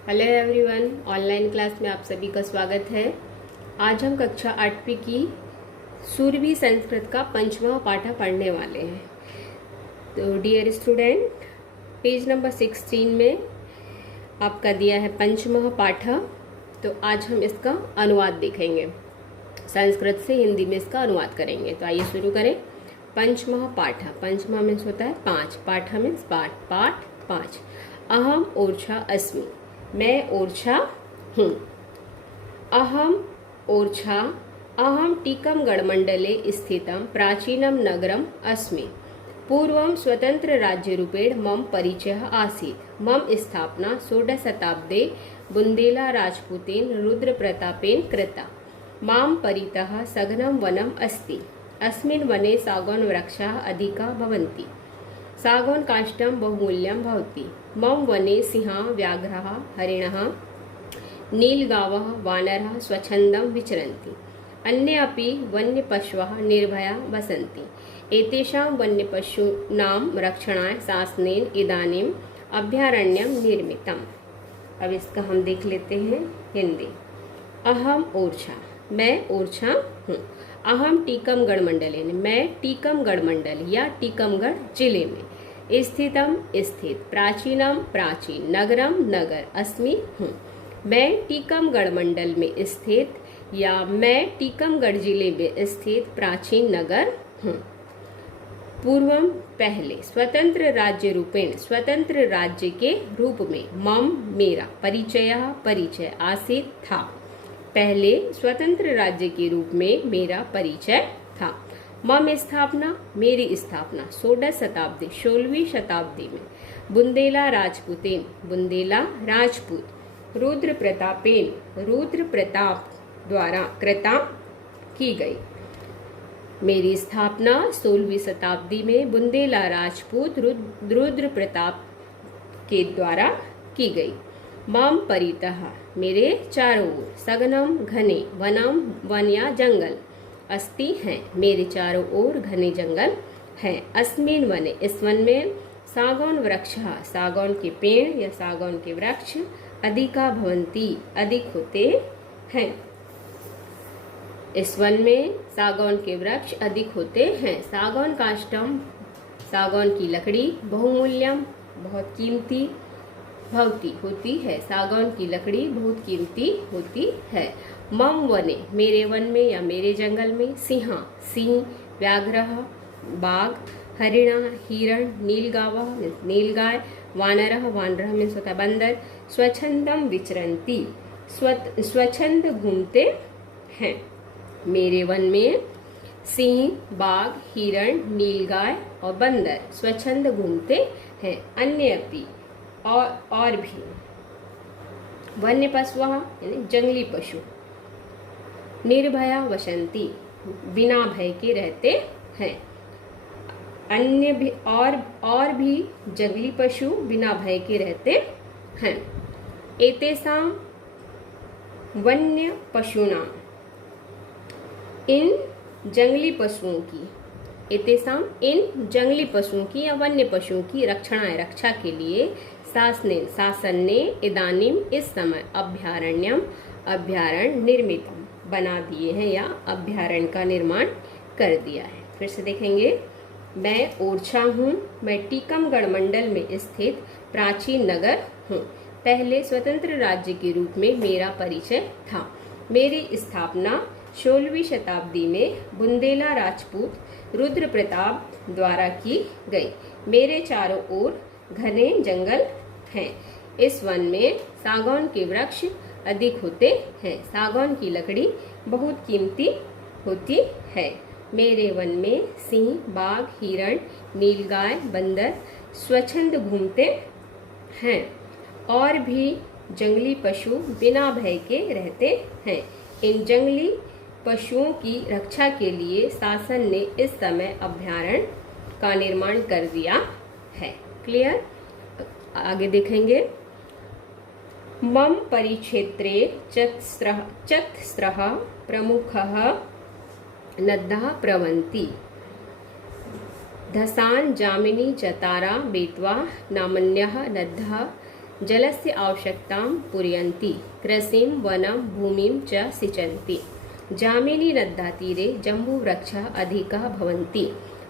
Hello everyone, online class में आप सभी का स्वागत है। आज हम कक्षा 8वीं की सूरवी संस्कृत का 5वां पाठा पढ़ने वाले हैं। तो डियर स्टूडेंट, पेज नंबर 16 में आपका दिया है 5वां पाठा। तो आज हम इसका अनुवाद देखेंगे, संस्कृत से हिंदी में इसका अनुवाद करेंगे। तो आइए शुरू करें। 5वां पाठा, 5वां मीन्स होता है 5, पाठा मीन्स पाठ 5। अहम ओरछा अस्मि, मैं ओरछा हूँ। अहम ओरछा, अहम टीकमगढ़ मंडले स्थितं प्राचीनं नगरम् अस्मि। पूर्वं स्वतन्त्रराज्यरूपेण मम परिचयः आसीत्। मम स्थापना 16 शताब्दे बुन्देला राजपूतेन रुद्रप्रतापेन कृता। मां परितः सघनं वनम् अस्ति। अस्मिन् वने सागौन वृक्षाः अधिकाः भवन्ति। सागौन काष्ठं बहुमूल्यं भवति। मम वने सिंहाः, व्याघ्राः, हरिणः, नीलगावः, वानराः स्वच्छन्दं विचरन्ति। अन्ये अपि वन्यपशवः निर्भया वसन्ति। एतेषां वन्यपशूनां रक्षणाय शासनेन इदानीम् अभयारण्यं निर्मितम्। अब इसका हम देख लेते हैं हिंदी। अहम ओरछा, मैं ओरछा हूँ। अहम टीकमगढ़ मंडले, मैं टीकमगढ़ मंडल या टीकमगढ़ जिले में, स्थितम स्थित, प्राचीनम प्राचीन, नगरम नगर, अस्मि हूँ, मैं टीकमगढ़ मंडल में स्थित या मैं टीकमगढ़ जिले में स्थित प्राचीन नगर हूँ। पूर्वम पहले, स्वतंत्र राज्य रूपेण, स्वतंत्र राज्य के रूप में, मम मेरा, परिचय आसीत था, पहले स्वतंत्र राज्य के रूप में मेरा परिचय था। मम स्थापना, मेरी स्थापना 16 शताब्दी, 16वीं शताब्दी में, बुन्देला राजपूतेन, बुन्देला राजपूत, रुद्र प्रतापेन, रुद्र प्रताप द्वारा कृता की गई। मेरी स्थापना 16वीं शताब्दी में बुन्देला राजपूत रुद्र प्रताप के द्वारा की गई। मम परितः, मेरे चारों ओर, सघनम घने, वनम वन या जंगल, अस्ति हैं, मेरे चारों ओर घने जंगल हैं। अस्मिन वने, इस वन में, सागौन वृक्षः, सागौन के पेड़ या सागौन के वृक्ष, अधिका भवन्ति, अधिक होते हैं। इस वन में सागौन के वृक्ष अधिक होते हैं। सागौन काष्ठम, सागौन की लकड़ी, बहुमूल्यम, बहुत कीमती, भवती होती है, सागौन की लकड़ी बहुत कीमती होती है। मम वने, मेरे वन में या मेरे जंगल में, सिंहा, सिंह, व्याघ्रः, बाघ, हरिणा, हिरण, नीलगावः नीलगाय, वानरः, वानरः मीन्स होता है बंदर, स्वच्छंदम विचरन्ति, स्वच्छंद घूमते हैं। मेरे वन में सिंह, बाघ, हिरण, नीलगाय और बंदर स्वच्छंद घूमते हैं। अन्य अपि, और भी, वन्य पशुः यानी जंगली पशु, निर्भया वसंती, बिना भय के रहते हैं। अन्य भी, और भी जंगली पशु बिना भय के रहते हैं। एतेषां वन्य पशूनां, इन जंगली पशुओं की, एतेषां इन जंगली पशुओं की या वन्य पशुओं की रक्षा के लिए शासन ने इदानीम इस समय अभयारण्य निर्मितम, बना दिए हैं या अभयारण्य का निर्माण कर दिया है। फिर से देखेंगे। मैं ओरछा हूँ, मैं टीकमगढ़ मंडल में स्थित प्राचीन नगर हूँ, पहले स्वतंत्र राज्य के रूप में मेरा परिचय था। मेरी स्थापना 16वीं शताब्दी में बुन्देला राजपूत रुद्र प्रताप द्वारा की गई। मेरे चारों ओर घने जंगल हैं। इस वन में सागौन के वृक्ष अधिक होते हैं, सागौन की लकड़ी बहुत कीमती होती है। मेरे वन में सिंह, बाघ, हिरण, नीलगाय, बंदर स्वच्छंद घूमते हैं। और भी जंगली पशु बिना भय के रहते हैं। इन जंगली पशुओं की रक्षा के लिए शासन ने इस समय अभयारण्य का निर्माण कर दिया है। क्लियर? आगे देखेंगे। मम परिक्षेत्रे चतस्रः प्रमुखः नद्यः प्रवहन्ति। धसान, जामिनी, चतारा, बेतवा नामन्यः नद्यः जलस्य आवश्यकतां पूरयन्ति। कृषिं वनं भूमिं च सिंचन्ति। जामिनी नद्यातीरे जम्बूवृक्षाः अधिकाः भवन्ति।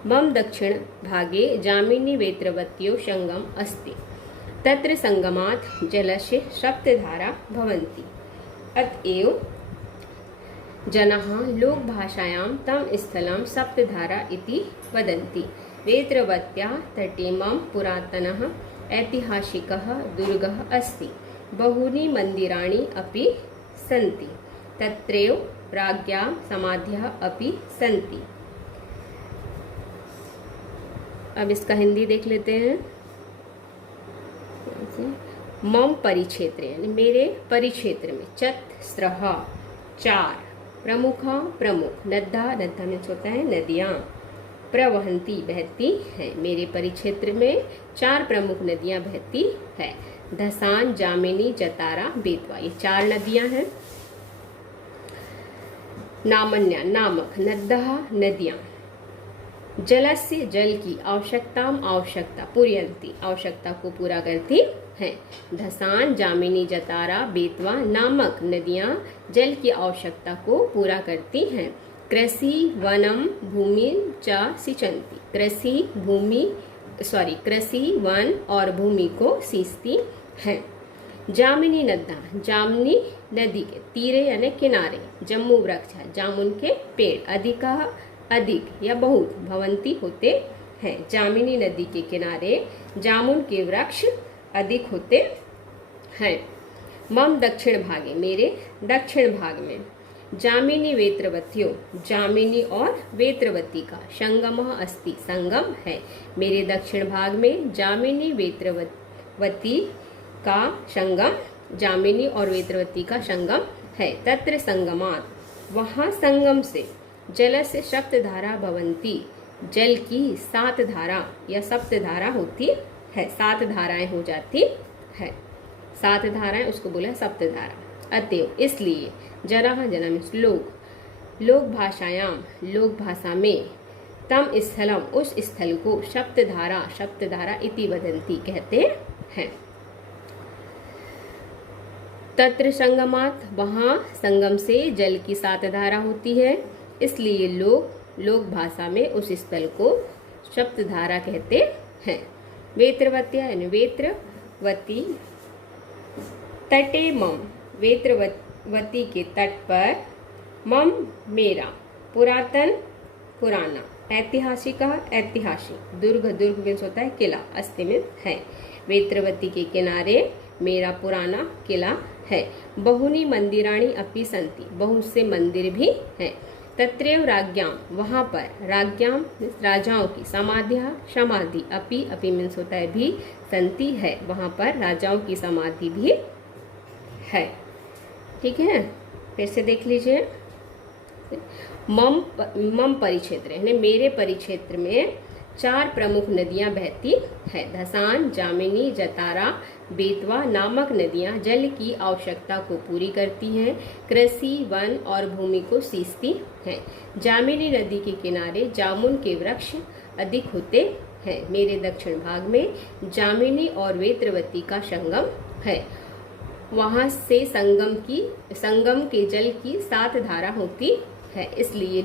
मम दक्षिणभागे जामिनी वेत्रवत्योः सङ्गमः अस्ति। तत्र सङ्गमात् जलस्य सप्तधाराः भवन्ति। अतएव जनाः लोकभाषायां तं स्थलं सप्तधारा इति वदन्ति। वेत्रवत्याः तटे मम पुरातनः ऐतिहासिकः दुर्गः अस्ति। बहूनि मन्दिराणि अपि सन्ति। तत्रैव राज्ञां समाधयः अपि सन्ति। अब इसका हिंदी देख लेते हैं। मम परिक्षेत्र यानी मेरे परिक्षेत्र में चतस्रः 4 प्रमुख नद्या मीन्स होता है नदियाँ प्रवहंती बहती हैं। मेरे परिक्षेत्र में 4 प्रमुख नदियाँ बहती है। धसान जामिनी जतारा बेतवा ये 4 नदियाँ हैं। नामन्या नामक नद्यः नदियाँ जलस्य जल की आवश्यकता पूरयन्ति आवश्यकता को पूरा करती हैं। धसान जामिनी जतारा बेतवा नामक नदियाँ जल की आवश्यकता को पूरा करती हैं। कृषि वनम भूमि च सिंचन्ति कृषि वन और भूमि को सींचती हैं। जामिनी नद्या जामिनी नदी के तीरे यानी किनारे जम्बू वृक्ष जामुन के पेड़ अधिक या बहुत भवंती होते हैं। जामिनी नदी के किनारे जामुन के वृक्ष अधिक होते हैं। मम दक्षिण भागे मेरे दक्षिण भाग में जामिनी वेत्रवत्यो जामिनी और वेत्रवती का संगमः अस्ति संगम है। मेरे दक्षिण भाग में जामिनी वेत्रवती का संगम जामिनी और वेत्रवती का संगम है। तत्र संगमात् वहाँ संगम से जलस्य सप्तधारा भवन्ति जल की 7 धारा या सप्तधारा होती है। 7 धाराएं हो जाती है। 7 धाराएं उसको बोला सप्तधारा। अतएव इसलिए जनाः मीन्स लोक भाषा में तम स्थलम उस स्थल को सप्तधारा इति वदन्ति कहते हैं। तत्र संगमात् वहाँ संगम से जल की 7 धारा होती है। इसलिए लोक भाषा में उस स्थल को सप्तधारा कहते हैं। वेत्रवत्या यानी वेत्रवती तटे मम वेत्रवती के तट पर मम मेरा पुराना ऐतिहासिक दुर्ग मीन्स होता है किला अस्ति मीन्स है। वेत्रवती के किनारे मेरा पुराना किला है। बहुनी मंदिराणि अपि सन्ति बहुत से मंदिर भी हैं। तत्रैव राज्ञां वहाँ पर राज्ञां राजाओं की समाधि अपि मीन्स होता है भी सन्ति है। वहाँ पर राजाओं की समाधि भी है। ठीक है, फिर से देख लीजिए। मम परिक्षेत्र यानी मेरे परिक्षेत्र में 4 प्रमुख नदियां बहती है। धसान जामिनी जतारा बेतवा नामक नदियां जल की आवश्यकता को पूरी करती हैं। कृषि वन और भूमि को सींचती हैं। जामिनी नदी के किनारे जामुन के वृक्ष अधिक होते हैं। मेरे दक्षिण भाग में जामिनी और वेत्रवती का संगम है। वहां से संगम के जल की 7 धारा होती है। इसलिए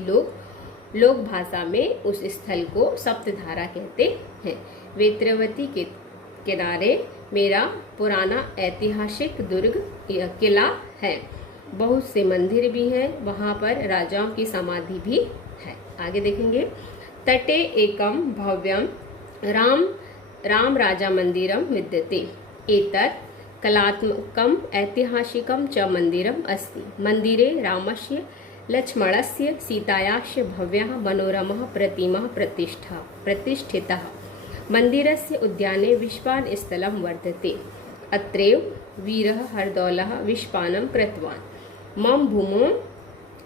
लोक भाषा में उस स्थल को सप्तधारा कहते हैं। वेत्रवती के किनारे मेरा पुराना ऐतिहासिक दुर्ग या किला है। बहुत से मंदिर भी हैं। वहाँ पर राजाओं की समाधि भी है। आगे देखेंगे। तटे एकम भव्यम राम राजा मंदिरम विद्यते। एतत् कलात्मकम ऐतिहासिकम च मंदिरम अस्ति। मंदिरे रामस्य लक्ष्मणस्य सीतायाश्च भव्यः मनोरमः प्रतिमः प्रतिष्ठितः। मंदिरस्य उद्याने विश्वान स्थलं वर्तते। अत्रैव वीरः हरदौलः विश्वानं कृतवान्। मम भूमौ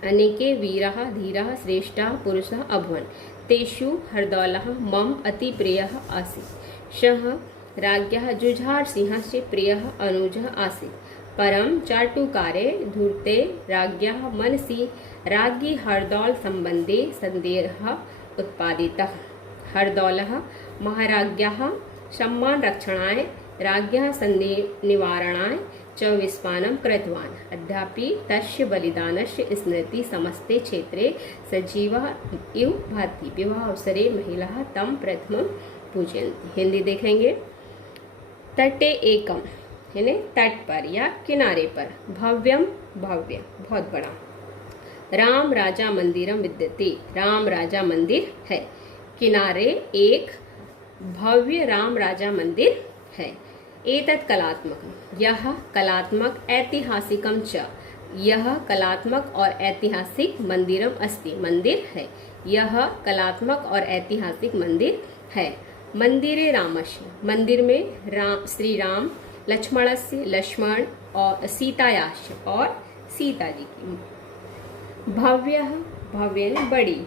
अनेके वीराः धीराः श्रेष्ठाः पुरुषाः अभवन्। तेषु हरदौलः मम अतिप्रियः आसीत्। सः राज्ञः जुझार सिंहस्य प्रियः अनुजः आसीत्। परं चाटुकारे धूर्ते राज्ञः मनसि राज्ञी हरदौल संबंधे संदेहः उत्पादितः। हरदौलः महाराज्ञः सम्मान रक्षणाय राज्ञः सन्देह निवारणाय च विस्पानं कृतवान्। अद्यापि तस्य बलिदानस्य स्मृति समस्ते क्षेत्रे सजीवा इव भाति। विवाह अवसरे महिलाः तं प्रथमं पूजयन्ति। हिंदी देखेंगे। तटे एकम यानी तट पर या किनारे पर, भव्यम भव्य बहुत बड़ा, राम राजा मंदिरम विद्यते राम राजा मंदिर है, किनारे एक भव्य राम राजा मंदिर है। एतत् कलात्मक यह कलात्मक ऐतिहासिकम च यह कलात्मक और ऐतिहासिक मंदिरम अस्ति मंदिर है, यह कलात्मक और ऐतिहासिक मंदिर है। मंदिरे रामस्य मंदिर में राम श्री राम, लक्ष्मणस्य लक्ष्मण और सीतायाश्च और सीता जी की। भव्य भव्य बड़ी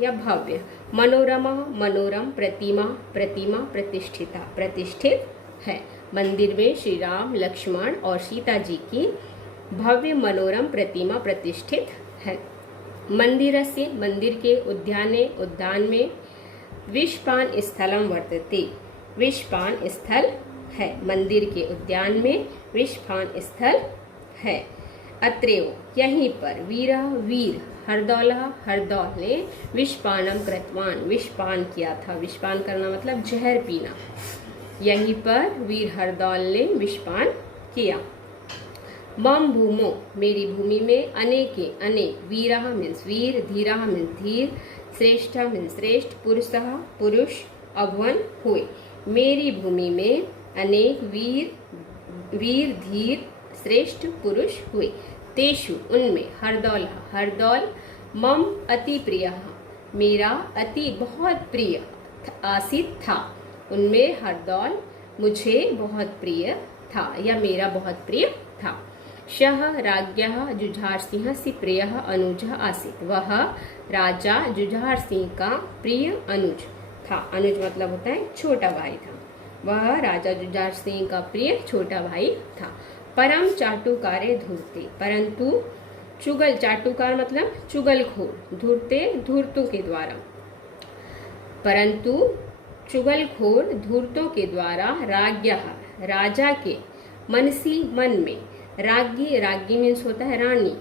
या भव्य, मनोरमा मनोरम, प्रतिमा प्रतिमा प्रतिष्ठिता प्रतिष्ठित है। मंदिर में श्री राम, लक्ष्मण और सीता जी की भव्य मनोरम प्रतिमा प्रतिष्ठित है। मंदिरस्य मंदिर के उद्याने उद्यान में विष्पान स्थलम वर्तते विष्पान स्थल है। मंदिर के उद्यान में विष्पान स्थल है। अत्रैव यहीं पर वीरः वीर हरदौलः हरदौल ने विषपानम कृतवान विषपान किया था। विषपान करना मतलब जहर पीना। यहीं पर वीर हरदौल ने विषपान किया। मम भूमो मेरी भूमि में अनेके अनेक, वीरः मीन्स वीर, धीरः मीन्स धीर, श्रेष्ठः मीन्स श्रेष्ठ, पुरुषः पुरुष अभवन हुए। मेरी भूमि में अनेक वीर धीर श्रेष्ठ पुरुष हुए। तेषु उनमें हरदौल हरदौल मम अति प्रिय मेरा अति बहुत प्रिय आसित था। उनमें हरदौल मुझे बहुत प्रिय था या मेरा बहुत प्रिय था। सः राज्ञः जुझार सिंह से प्रिय अनुज आसित वह राजा जुझार सिंह का प्रिय अनुज था। अनुज मतलब होता है छोटा भाई था। वह राजा जुझार सिंह का प्रिय छोटा भाई था। परम चाटुकारे धूर्ते परंतु चुगल, चाटुकार मतलब चुगलखोर, धूर्ते धूर्तों के द्वारा, परंतु चुगलखोर धूर्तों के द्वारा राज्ञः राजा के मनसी मन में, राज्ञी राज्ञी मीन्स होता है रानी,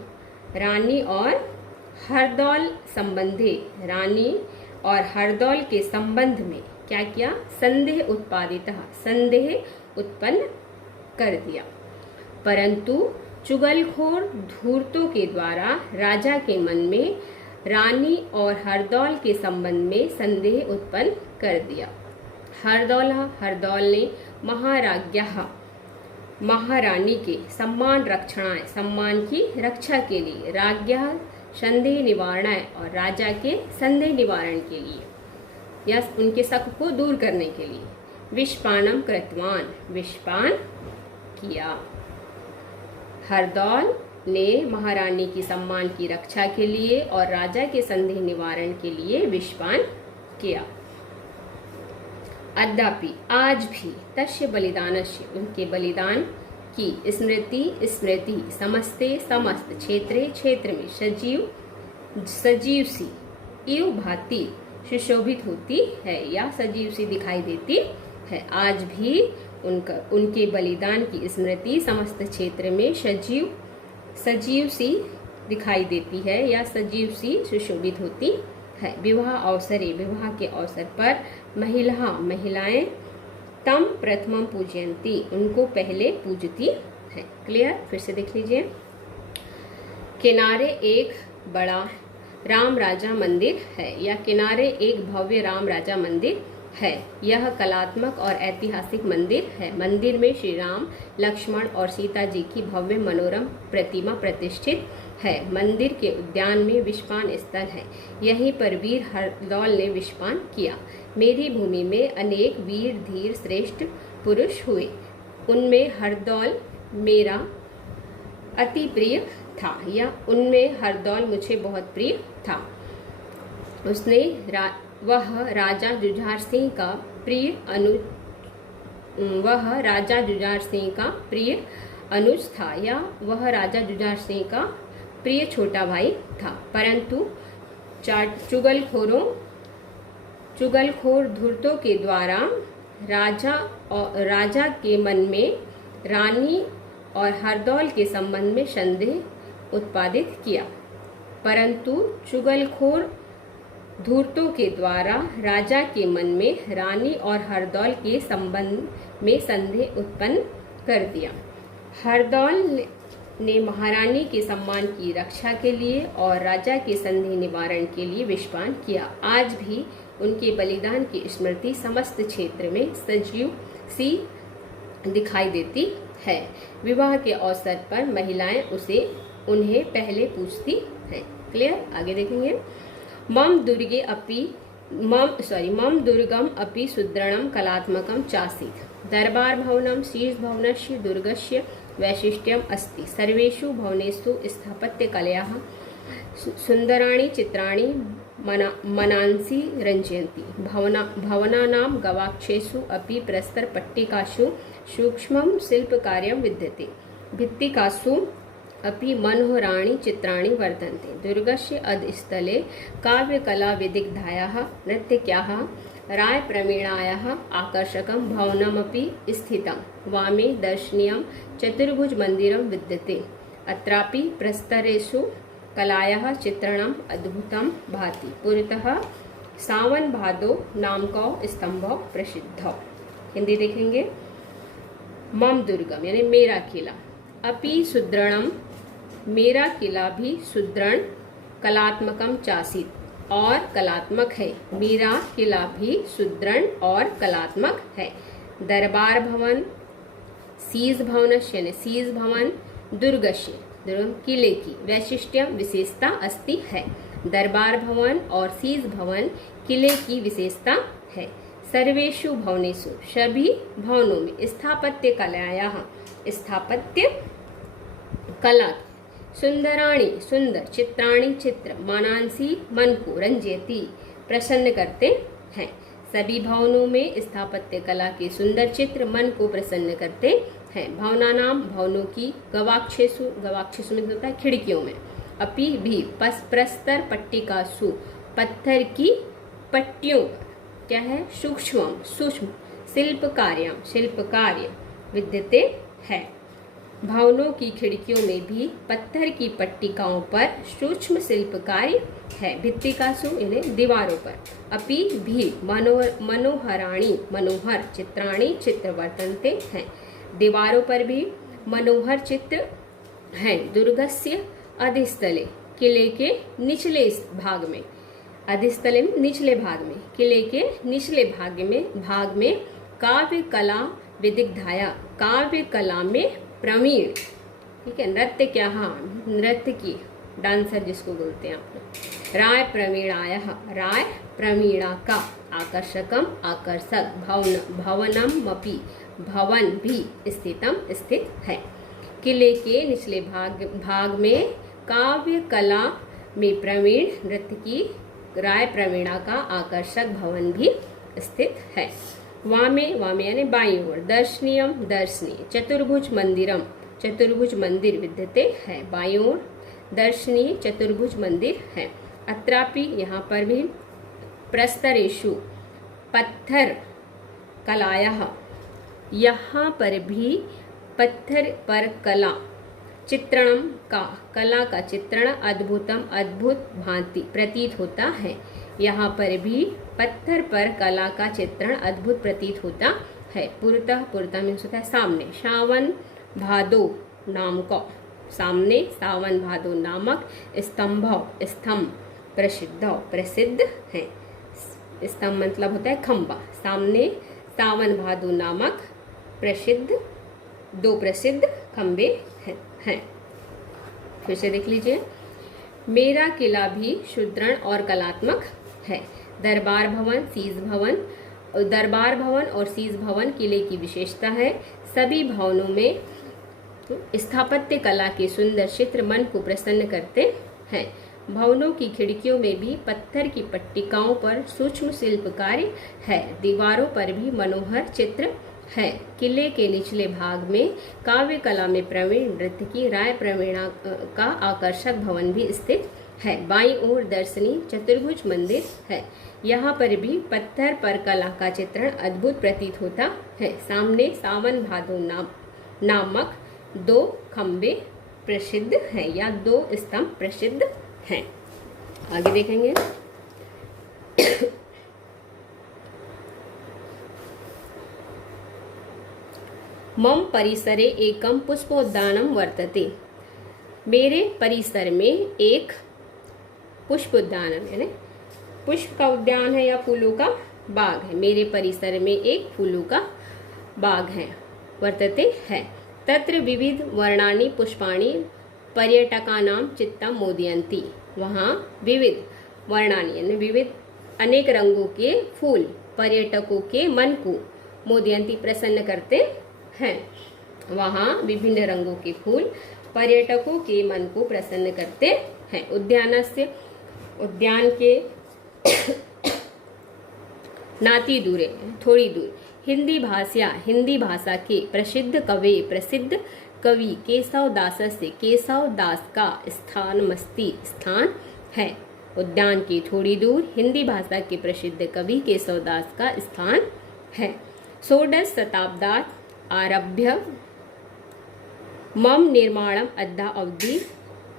रानी और हरदौल संबंधे, रानी और हरदौल के संबंध में क्या किया, संदेह उत्पादित संदेह उत्पन्न कर दिया। परंतु चुगलखोर धूर्तों के द्वारा राजा के मन में रानी और हरदौल के संबंध में संदेह उत्पन्न कर दिया। हरदौल हरदौल ने महाराज्ञः महारानी के सम्मान रक्षणाय सम्मान की रक्षा के लिए, राज्ञः संदेह निवारणाय और राजा के संदेह निवारण के लिए या उनके शक को दूर करने के लिए विषपानम कृतवान विषपान किया। हरदौल ने महारानी की सम्मान की रक्षा के लिए और राजा के संदेह निवारण के लिए विषपान किया। अद्यापि आज भी तस्य बलिदानस्य उनके बलिदान की स्मृति स्मृति समस्ते समस्त क्षेत्रे क्षेत्र में सजीव सी इव भांति सुशोभित होती है या सजीव सी दिखाई देती है। आज भी उनके बलिदान की स्मृति समस्त क्षेत्र में सजीव सी दिखाई देती है या सजीव सी सुशोभित होती है। विवाह अवसरे विवाह के अवसर पर महिलाएं तम प्रथमम पूजयंती उनको पहले पूजती है। क्लियर, फिर से देख लीजिए। किनारे एक बड़ा राम राजा मंदिर है या किनारे एक भव्य राम राजा मंदिर है। यह कलात्मक और ऐतिहासिक मंदिर है। मंदिर में श्री राम, लक्ष्मण और सीता जी की भव्य मनोरम प्रतिमा प्रतिष्ठित है। मंदिर के उद्यान में विषपान स्थल है। यहीं पर वीर हरदौल ने विषपान किया। मेरी भूमि में अनेक वीर धीर श्रेष्ठ पुरुष हुए। उनमें हरदौल मेरा अति प्रिय था या उनमें हरदौल मुझे बहुत प्रिय था। वह राजा जुझार सिंह का प्रिय अनुज था या वह राजा जुझार सिंह का प्रिय छोटा भाई था। परंतु चुगलखोर धूर्तों के द्वारा राजा के मन में रानी और हरदौल के संबंध में संदेह उत्पादित किया, परंतु चुगलखोर धूर्तों के द्वारा राजा के मन में रानी और हरदौल के संबंध में संदेह उत्पन्न कर दिया। हरदौल ने महारानी के सम्मान की रक्षा के लिए और राजा के संदेह निवारण के लिए विषपान किया। आज भी उनके बलिदान की स्मृति समस्त क्षेत्र में सजीव सी दिखाई देती है। विवाह के अवसर पर महिलाएं उन्हें पहले पूछती हैं। क्लियर? आगे देखेंगे। मम दुर्गम अपि सुदृढ़ं कलात्मकं चासीत्। दरबार भवनं शीर्ष भवनस्य दुर्गस्य वैशिष्ट्यम् अस्ति। सर्वेषु भवनेषु स्थापत्यकलायाः सुन्दराणि चित्राणि मनांसि रञ्जयन्ति। भवनानां गवाक्षेषु अपि प्रस्तरपट्टिकासु सूक्ष्मं शिल्पकार्यं विद्यते। भित्तिकासु अपि मनोहराणि चित्राणि वर्तन्ते। दुर्गस्य अधस्थले काव्यकलाविदग्धायाः नर्तक्याः रायप्रवीणायाः आकर्षकं भवनमपि स्थितं। वामे दर्शनीयं चतुर्भुजमन्दिरं विद्यते। अत्रापि प्रस्तरेषु कलायाः चित्रणम् अद्भुतं भाति। पुरतः सावन भादो नामको स्तंभो प्रसिद्धो। हिंदी देखेंगे। मम दुर्गम यानी मेरा किला, अपि सुदृढ़म मेरा किला भी सुदृढ़, कलात्मकम चासीत और कलात्मक है। मेरा किला भी सुदृढ़ और कलात्मक है। दरबार भवन शीज भवनस्य यानी शीज भवन दुर्गस्य किले की वैशिष्ट्य विशेषता अस्ति है। दरबार भवन और शीज भवन किले की विशेषता है। सर्वेषु भवनेषु सभी भवनों में स्थापत्य कलायाः स्थापत्य कला सुंदराणि सुंदर चित्राणि चित्र मनांसी मन को रंजयति प्रसन्न करते हैं। सभी भवनों में स्थापत्य कला के सुंदर चित्र मन को प्रसन्न करते हैं। भवनानाम भवनों की गवाक्षेषु में होता है खिड़कियों में। अपि भी प्रस्तर पट्टिकासु पत्थर की पट्टियों क्या है सूक्ष्म शिल्प कार्य विद्यते है। भवनों की खिड़कियों में भी पत्थर की पट्टिकाओं पर सूक्ष्म शिल्प कार्य है। भित्तिकासु इन्हें दीवारों पर। अपि भी मनोहराणि मनोहर चित्राणि चित्र वर्तन्ते हैं। दीवारों पर भी मनोहर चित्र हैं। दुर्गस्य अधिस्थले किले के निचले भाग में, अधिस्थले निचले भाग में, किले के निचले भाग में काव्य कला विदग्धाया काव्य कला में प्रवीण, ठीक है, नृत्य क्या, हाँ नृत्य की डांसर जिसको बोलते हैं आप लोग। राय प्रवीणायः राय प्रवीणा का आकर्षकम आकर्षक भवनम अपि भवन भी स्थित है। किले के निचले भाग में काव्य कला में प्रवीण नृत्य की राय प्रवीणा का आकर्षक भवन भी स्थित है। वामे यानी बाईं ओर दर्शनीय चतुर्भुज मंदिर विद्यते है। बाईं ओर दर्शनीय चतुर्भुज मंदिर है। अत्रापि यहाँ पर भी प्रस्तरेषु पत्थर कलायाः यहाँ पर भी पत्थर पर कला चित्रणम कला का चित्रण अद्भुत भांति प्रतीत होता है। यहाँ पर भी पत्थर पर कला का चित्रण अद्भुत प्रतीत होता है। पुरतः मीन्स होता है सामने। सावन भादो नाम को सामने सावन भादो नामक स्तंभ प्रसिद्ध है। स्तंभ मतलब होता है खंबा। सामने सावन भादो नामक दो प्रसिद्ध खंबे हैं। फिर से देख लीजिए। मेरा किला भी सुदृढ़ और कलात्मक है। दरबार भवन और शीज भवन किले की विशेषता है। सभी भवनों में स्थापत्य कला के सुंदर चित्र मन को प्रसन्न करते हैं। भवनों की खिड़कियों में भी पत्थर की पट्टिकाओं पर सूक्ष्म शिल्प कार्य है। दीवारों पर भी मनोहर चित्र है। किले के निचले भाग में काव्य कला में प्रवीण नृत्य की राय प्रवीणा का आकर्षक भवन भी स्थित है। बाईं ओर दर्शनी चतुर्भुज मंदिर है। यहाँ पर भी पत्थर पर कला का चित्रण अद्भुत प्रतीत होता है। सामने सावन भादो नामक 2 खंबे प्रसिद्ध हैं या 2 स्तंभ प्रसिद्ध हैं। आगे देखेंगे। मम परिसरे एकम पुष्पोद्यानम वर्तते। मेरे परिसर में एक पुष्पोद्यान है, पुष्प का उद्यान है या फूलों का बाग है। मेरे परिसर में एक फूलों का बाग है। वर्तते है। तत्र विविध वर्णानि पुष्पाणि पर्यटकानां चित्तं मोदयन्ति। वहाँ विविध वर्णानि यानी विविध अनेक रंगों के फूल पर्यटकों के मन को मोदयन्ति प्रसन्न करते हैं। वहाँ विभिन्न रंगों के फूल पर्यटकों के मन को प्रसन्न करते हैं। उद्यान के नाती दूरे थोड़ी दूर हिंदी भाषा के प्रसिद्ध कवि केशव दास का स्थान है। उद्यान के थोड़ी दूर हिंदी भाषा के प्रसिद्ध कवि केशव दास का स्थान है। 16 शताब्दात् आरभ्य मम निर्माणम अद्धा अवधि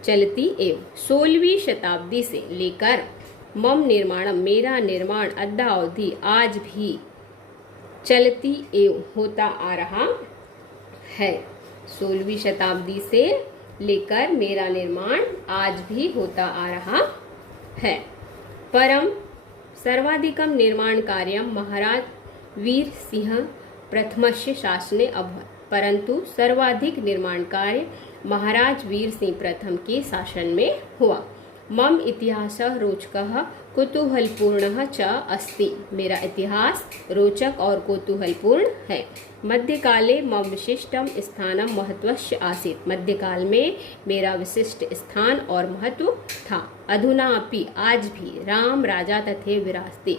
चलती एवं 16वीं शताब्दी से लेकर मम निर्माणम मेरा निर्माण अद्धा अवधि आज भी चलती एवं होता आ रहा है। 16वीं शताब्दी से लेकर मेरा निर्माण आज भी होता आ रहा है। परम सर्वाधिकम निर्माण कार्यम महाराज वीर सिंह प्रथमस्य शासने अभवत्। परंतु सर्वाधिक निर्माण कार्य महाराज वीर सिंह प्रथम के शासन में हुआ। मम इतिहासः रोचकः कुतूहलपूर्णः च अस्ति। मेरा इतिहास रोचक और कौतूहलपूर्ण है। मध्यकाले मम विशिष्टम स्थानम महत्वस्य आसीत्। मध्यकाल में मेरा विशिष्ट स्थान और महत्व था। अधुना अपि आज भी राम राजा तथे विराजते।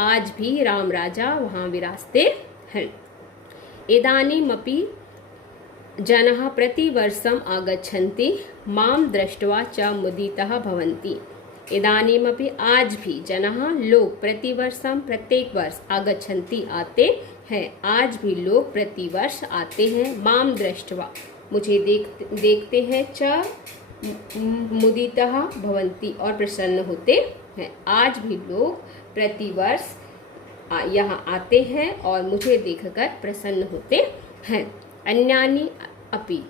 आज भी राम राजा वहाँ विराजते हैं। इदानीमपि जनाः प्रतिवर्षम् आगच्छन्ति मां दृष्ट्वा च मुदिताः भवन्ति। इदानीमपि आज भी जनाः लोग प्रतिवर्षम प्रत्येक वर्ष आगच्छन्ति आते हैं। आज भी लोग प्रतिवर्ष आते हैं। माम दृष्ट्वा मुझे देखते हैं। च मुदिताः भवन्ति और प्रसन्न होते हैं। आज भी लोग प्रतिवर्ष यहाँ आते हैं और मुझे देखकर प्रसन्न होते हैं। अन्यानि अपि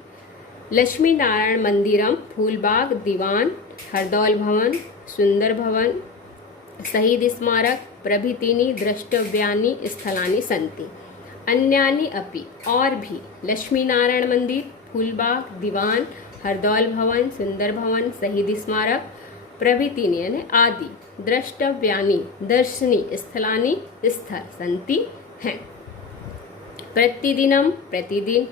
लक्ष्मी नारायण मंदिरम फूलबाग दीवान हरदौल भवन सुंदर भवन शहीद स्मारक प्रभृतीनि द्रष्टव्यानि स्थलानि सन्ति। अन्यानि अपि और भी लक्ष्मी नारायण मंदिर फूलबाग दीवान हरदौल भवन सुंदर भवन शहीद स्मारक प्रभृतीनि यानी आदि द्रष्टव्यानि दर्शनीय स्थलानि स्थल सन्ति हैं। प्रतिदिन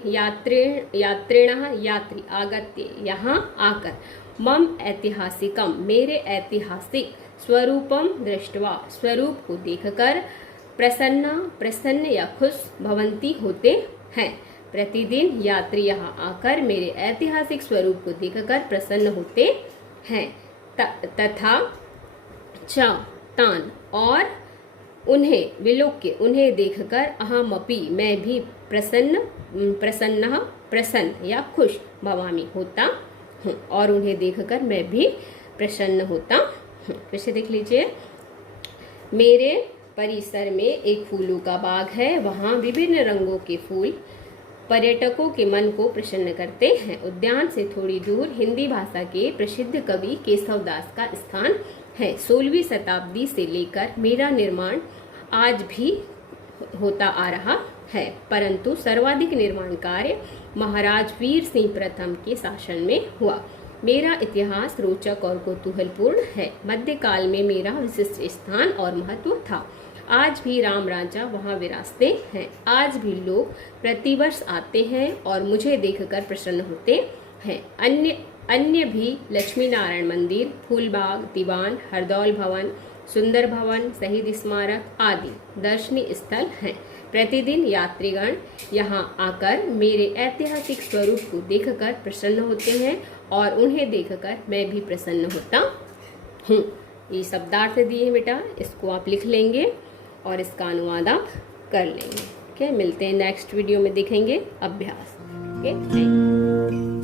यात्रिणः यात्री आगत्य यहाँ आकर मम ऐतिहासिकम मेरे ऐतिहासिक स्वरूपम दृष्ट्वा स्वरूप को देखकर प्रसन्न या खुश भवंती होते हैं। प्रतिदिन यात्री यहाँ आकर मेरे ऐतिहासिक स्वरूप को देखकर प्रसन्न होते हैं। तथा च तान और उन्हें विलोक्य उन्हें देखकर अहमपि मैं भी प्रसन्न या खुश भवामी होता हूँ और उन्हें देखकर मैं भी प्रसन्न होता हूँ। फिर से देख लीजिए। मेरे परिसर में एक फूलों का बाग है। वहाँ विभिन्न रंगों के फूल पर्यटकों के मन को प्रसन्न करते हैं। उद्यान से थोड़ी दूर हिंदी भाषा के प्रसिद्ध कवि केशव दास का स्थान है। 16वीं शताब्दी से लेकर मेरा निर्माण आज भी होता आ रहा है। परंतु सर्वाधिक निर्माण कार्य महाराज वीर सिंह प्रथम के शासन में हुआ। मेरा इतिहास रोचक और कौतूहलपूर्ण है। मध्यकाल में मेरा विशिष्ट स्थान और महत्व था। आज भी राम राजा वहाँ विराजते हैं। आज भी लोग प्रतिवर्ष आते हैं और मुझे देखकर प्रसन्न होते हैं। अन्य भी लक्ष्मी नारायण मंदिर फूलबाग दीवान हरदौल भवन सुंदर भवन शहीद स्मारक आदि दर्शनीय स्थल हैं। प्रतिदिन यात्रीगण यहाँ आकर मेरे ऐतिहासिक स्वरूप को देखकर प्रसन्न होते हैं और उन्हें देखकर मैं भी प्रसन्न होता हूँ। ये शब्दार्थ दिए हैं बेटा, इसको आप लिख लेंगे और इसका अनुवाद आप कर लेंगे। ओके, मिलते हैं नेक्स्ट वीडियो में, देखेंगे अभ्यास। Okay, thank you.